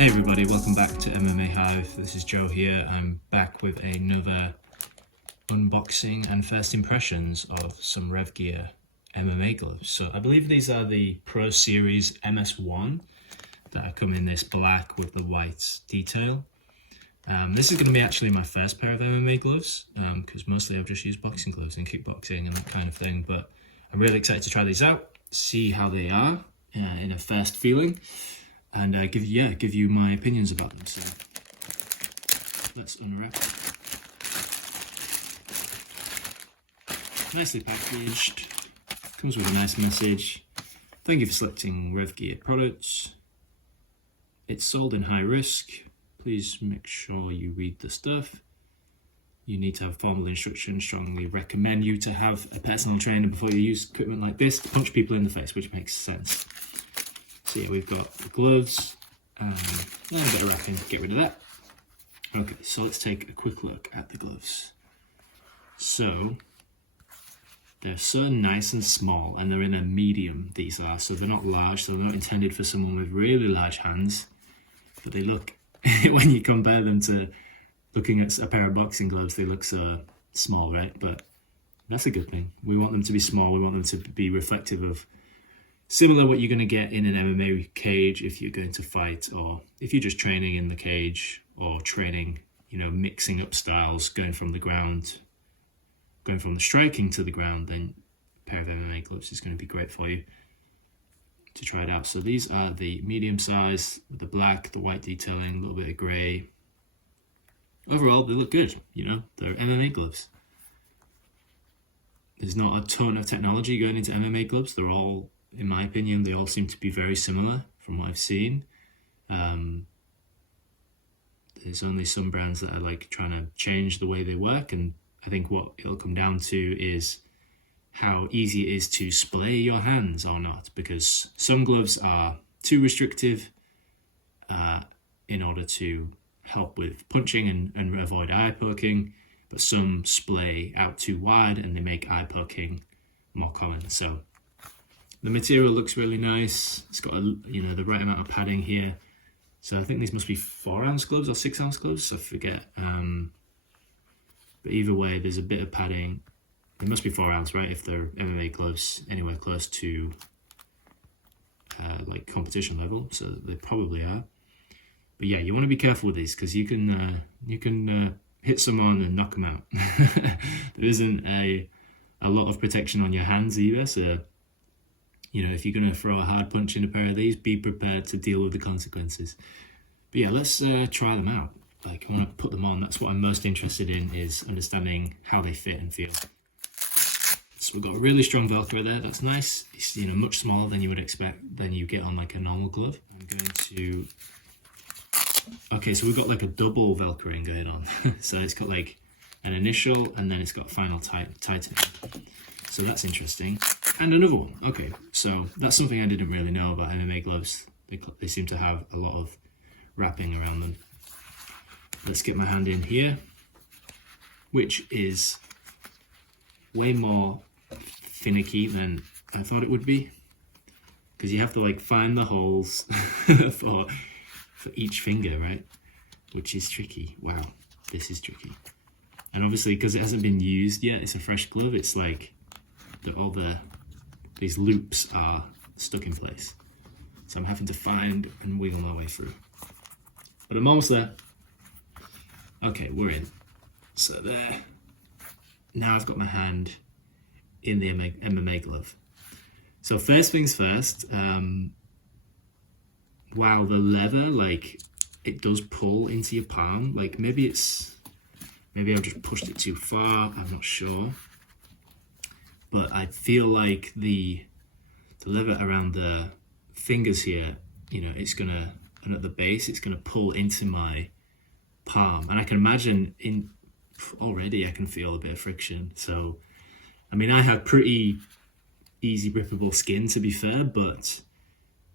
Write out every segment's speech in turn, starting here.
Hey everybody, welcome back to MMA Hive. This is Joe here. I'm back with another unboxing and first impressions of some Revgear MMA gloves. So I believe these are the Pro Series MS1 that come in this black with the white detail. This is going to be actually my first pair of MMA gloves because mostly I've just used boxing gloves and kickboxing and that kind of thing. But I'm really excited to try these out, see how they are in a first feeling. And give you my opinions about them. So let's unwrap it. Nicely packaged, comes with a nice message. Thank you for selecting Revgear products. It's sold in high risk. Please make sure you read the stuff. You need to have formal instructions. Strongly recommend you to have a personal trainer before you use equipment like this to punch people in the face, which makes sense. So yeah, we've got the gloves, and a bit of wrapping, get rid of that. Okay, so let's take a quick look at the gloves. So, they're so nice and small, and they're in a medium, these are, so they're not large, so they're not intended for someone with really large hands, but they look, when you compare them to looking at a pair of boxing gloves, they look so small, right? But that's a good thing. We want them to be small, we want them to be reflective of similar what you're going to get in an MMA cage if you're going to fight, or if you're just training in the cage or training, mixing up styles, going from the striking to the ground, then a pair of MMA gloves is going to be great for you to try it out. So these are the medium size with the black, the white detailing, a little bit of gray. Overall, they look good, they're MMA gloves. There's not a ton of technology going into MMA gloves. They're all, in my opinion, they all seem to be very similar from what I've seen. There's only some brands that are like trying to change the way they work, and I think what it'll come down to is how easy it is to splay your hands or not, because some gloves are too restrictive in order to help with punching and avoid eye poking, but some splay out too wide and they make eye poking more common. So the material looks really nice. It's got the right amount of padding here. So I think these must be 4-ounce gloves or 6-ounce gloves, I forget. But either way, there's a bit of padding. They must be 4-ounce, right? If they're MMA gloves anywhere close to like competition level, so they probably are. But yeah, you want to be careful with these because you can hit someone and knock them out. There isn't a lot of protection on your hands either, so if you're going to throw a hard punch in a pair of these, be prepared to deal with the consequences. But yeah, let's try them out. Like, I want to put them on. That's what I'm most interested in, is understanding how they fit and feel. So we've got a really strong Velcro there. That's nice. It's much smaller than you would expect than you get on like a normal glove. I'm going to... Okay, so we've got like a double Velcroing going on. So it's got like an initial and then it's got final tightening. So that's interesting. And another one. Okay, so that's something I didn't really know about MMA gloves. They seem to have a lot of wrapping around them. Let's get my hand in here, which is way more finicky than I thought it would be, because you have to like find the holes for each finger, right? Which is tricky. Wow, this is tricky. And obviously, because it hasn't been used yet, it's a fresh glove. It's like these loops are stuck in place. So I'm having to find and wiggle my way through. But I'm almost there. Okay, we're in. So there. Now I've got my hand in the MMA glove. So first things first, wow, the leather, like, it does pull into your palm. Like, maybe I've just pushed it too far, I'm not sure. But I feel like the leather around the fingers here, it's gonna, and at the base, it's gonna pull into my palm. And I can imagine already I can feel a bit of friction. So, I mean, I have pretty easy grippable skin, to be fair, but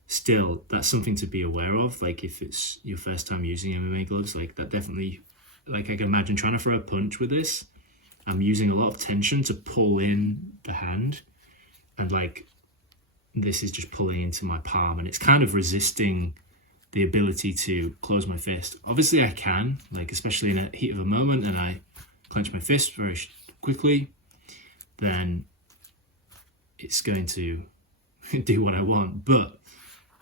still, that's something to be aware of. Like, if it's your first time using MMA gloves, like, that definitely, like, I can imagine trying to throw a punch with this. I'm using a lot of tension to pull in the hand, and like, this is just pulling into my palm, and it's kind of resisting the ability to close my fist. Obviously I can, like especially in a heat of a moment and I clench my fist very quickly, then it's going to do what I want, but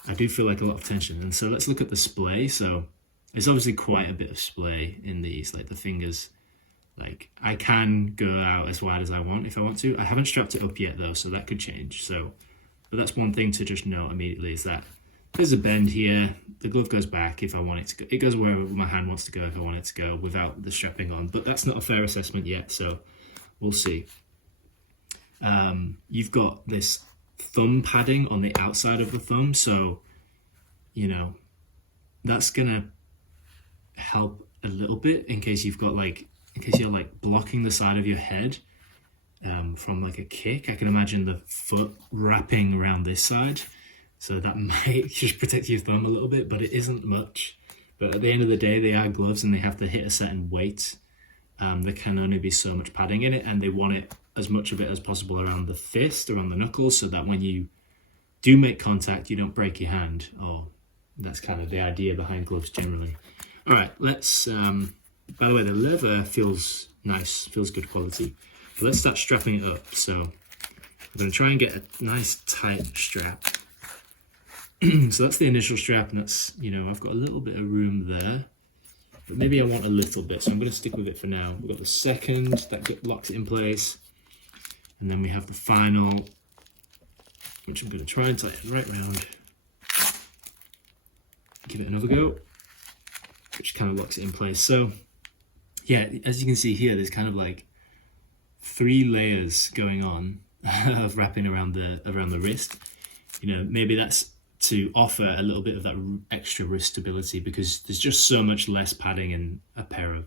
I do feel like a lot of tension. And so let's look at the splay. So there's obviously quite a bit of splay in these, like the fingers. Like I can go out as wide as I want if I want to. I haven't strapped it up yet though, so that could change. So, but that's one thing to just note immediately, is that there's a bend here. The glove goes back if I want it to go. It goes wherever my hand wants to go if I want it to go without the strapping on. But that's not a fair assessment yet, so we'll see. You've got this thumb padding on the outside of the thumb, so you know that's gonna help a little bit in case you've got like, in case you're like blocking the side of your head from like a kick. I can imagine the foot wrapping around this side, so that might just protect your thumb a little bit, but it isn't much. But at the end of the day, they are gloves and they have to hit a certain weight. There can only be so much padding in it, and they want it, as much of it as possible, around the fist, around the knuckles, so that when you do make contact, you don't break your hand. Oh, that's kind of the idea behind gloves generally. All right, let's, by the way, the leather feels nice, feels good quality. But let's start strapping it up. So I'm gonna try and get a nice tight strap. So that's the initial strap, and that's, you know, I've got a little bit of room there, but maybe I want a little bit, so I'm gonna stick with it for now. We've got the second, that locks it in place. And then we have the final, which I'm gonna try and tighten right round. Give it another go, which kind of locks it in place. So yeah, as you can see here, there's kind of like 3 layers going on of wrapping around the wrist. You know, maybe that's to offer a little bit of that extra wrist stability, because there's just so much less padding in a pair of,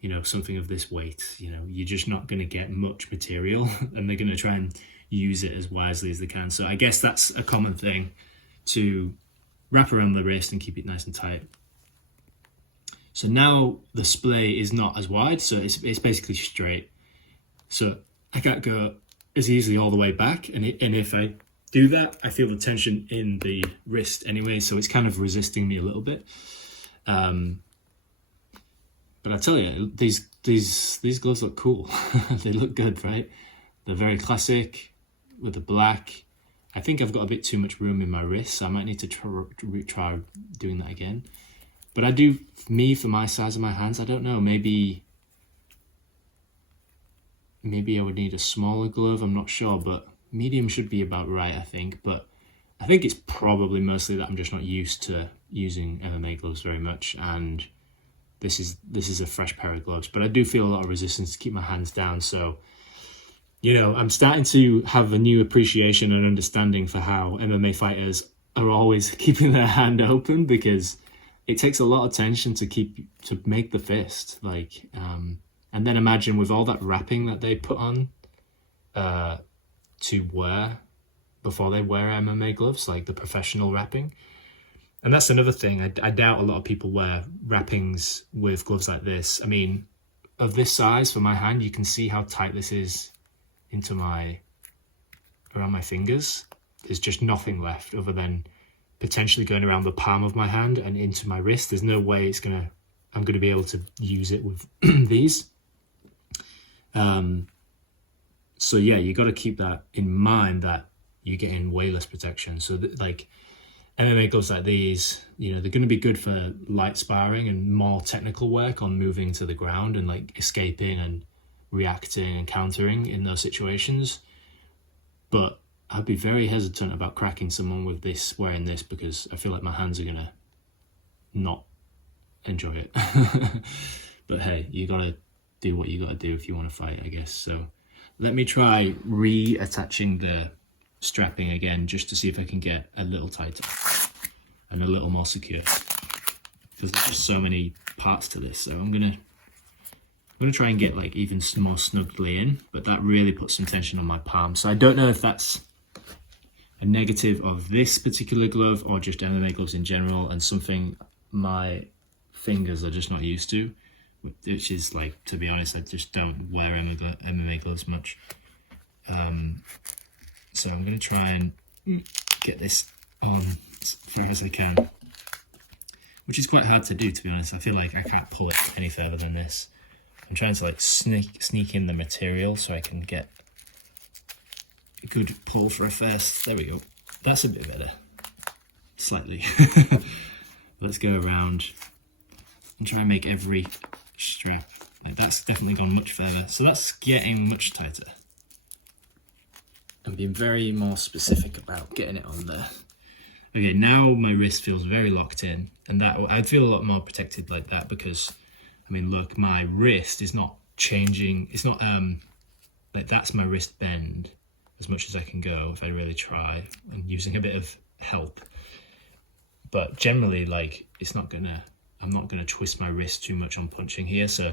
you know, something of this weight. You know, you're just not going to get much material, and they're going to try and use it as wisely as they can. So I guess that's a common thing, to wrap around the wrist and keep it nice and tight. So now the splay is not as wide, so it's basically straight. So I can't go as easily all the way back, and if I do that, I feel the tension in the wrist anyway, so it's kind of resisting me a little bit. But I tell you, these gloves look cool. They look good, right? They're very classic with the black. I think I've got a bit too much room in my wrist, so I might need to try doing that again. But I do, for my size of my hands, I don't know, maybe I would need a smaller glove, I'm not sure, but medium should be about right, I think. But I think it's probably mostly that I'm just not used to using MMA gloves very much, and this is a fresh pair of gloves. But I do feel a lot of resistance to keep my hands down, so you know, I'm starting to have a new appreciation and understanding for how MMA fighters are always keeping their hand open, because it takes a lot of tension to make the fist, like, and then imagine with all that wrapping that they put on to wear before they wear MMA gloves, like the professional wrapping. And that's another thing. I doubt a lot of people wear wrappings with gloves like this. I mean, of this size for my hand, you can see how tight this is around my fingers. There's just nothing left other than potentially going around the palm of my hand and into my wrist. There's no way I'm gonna be able to use it with these. So yeah, you got to keep that in mind, that you're getting way less protection. So like MMA gloves like these, you know, they're going to be good for light sparring and more technical work on moving to the ground and like escaping and reacting and countering in those situations. But I'd be very hesitant about cracking someone with this, wearing this, because I feel like my hands are going to not enjoy it. But hey, you got to do what you got to do if you want to fight, I guess. So let me try reattaching the strapping again, just to see if I can get a little tighter and a little more secure, because there's just so many parts to this. So I'm gonna try and get like even more snugly in, but that really puts some tension on my palm. So I don't know if that's a negative of this particular glove or just MMA gloves in general, and something my fingers are just not used to, which is, like, to be honest, I just don't wear MMA gloves much. So I'm going to try and get this on as far as I can. which is quite hard to do, to be honest. I feel like I can't pull it any further than this. I'm trying to like sneak in the material so I can get a good pull for a first. There we go. That's a bit better. Slightly. Let's go around and try and make every strap. Like that's definitely gone much further. So that's getting much tighter. I'm being very more specific about getting it on there. Okay, now my wrist feels very locked in, and that I'd feel a lot more protected like that because, I mean, look, my wrist is not changing. It's not like that's my wrist bend as much as I can go if I really try and using a bit of help. But generally, like, I'm not gonna twist my wrist too much on punching here. So,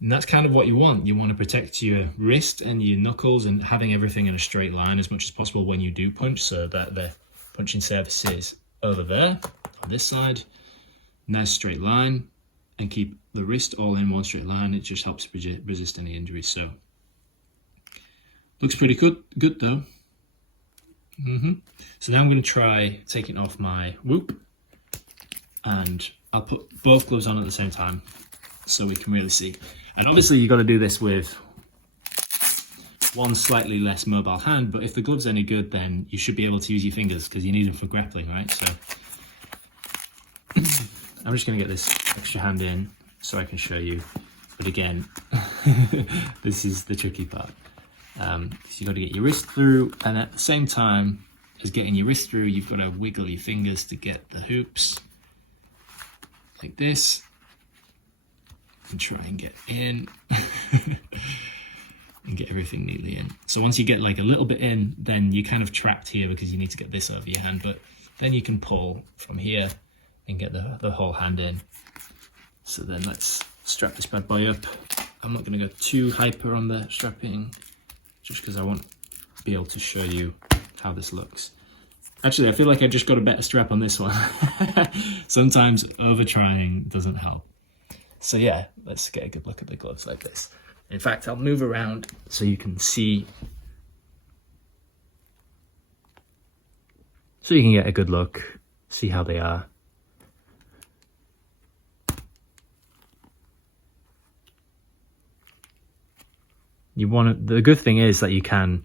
and that's kind of what you want. You want to protect your wrist and your knuckles and having everything in a straight line as much as possible when you do punch, so that the punching surface is over there on this side, nice straight line, and keep the wrist all in one straight line. It just helps resist any injuries. So looks pretty good though. So now I'm going to try taking off my whoop, and I'll put both gloves on at the same time so we can really see. And obviously you got to do this with one slightly less mobile hand, but if the glove's any good, then you should be able to use your fingers because you need them for grappling, right? So I'm just going to get this extra hand in so I can show you. But again, this is the tricky part. So you got to get your wrist through, and at the same time as getting your wrist through, you've got to wiggle your fingers to get the hoops like this and try and get in. And get everything neatly in. So once you get like a little bit in, then you're kind of trapped here because you need to get this over your hand, but then you can pull from here and get the whole hand in. So then let's strap this bad boy up. I'm not going to go too hyper on the strapping just because I won't be able to show you how this looks. Actually, I feel like I just got a better strap on this one. Sometimes over trying doesn't help. So yeah, let's get a good look at the gloves like this. In fact, I'll move around so you can see. So you can get a good look, see how they are. The good thing is that you can,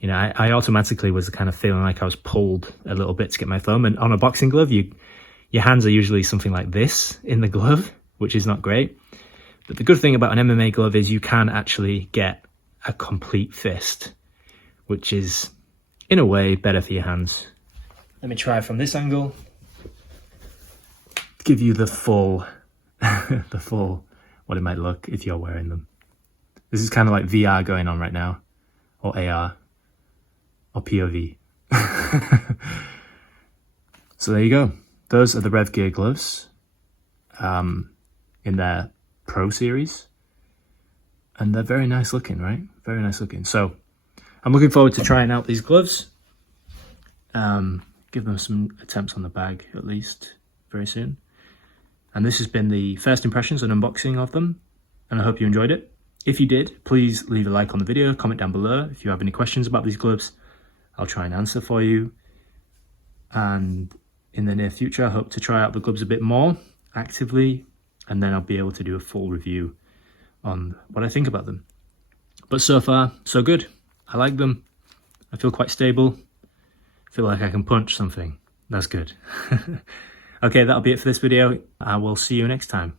you know, I automatically was kind of feeling like I was pulled a little bit to get my thumb. And on a boxing glove, your hands are usually something like this in the glove, which is not great. But the good thing about an MMA glove is you can actually get a complete fist, which is, in a way, better for your hands. Let me try from this angle. Give you the full, what it might look if you're wearing them. This is kind of like VR going on right now, or AR, or POV. So there you go. Those are the Revgear gloves in their Pro series, and they're very nice looking, right? Very nice looking. So I'm looking forward to trying out these gloves. Give them some attempts on the bag at least very soon. And this has been the first impressions and unboxing of them, and I hope you enjoyed it. If you did, please leave a like on the video, comment down below. If you have any questions about these gloves, I'll try and answer for you. And in the near future, I hope to try out the gloves a bit more actively, and then I'll be able to do a full review on what I think about them. But so far, so good. I like them. I feel quite stable. I feel like I can punch something. That's good. Okay, that'll be it for this video. I will see you next time.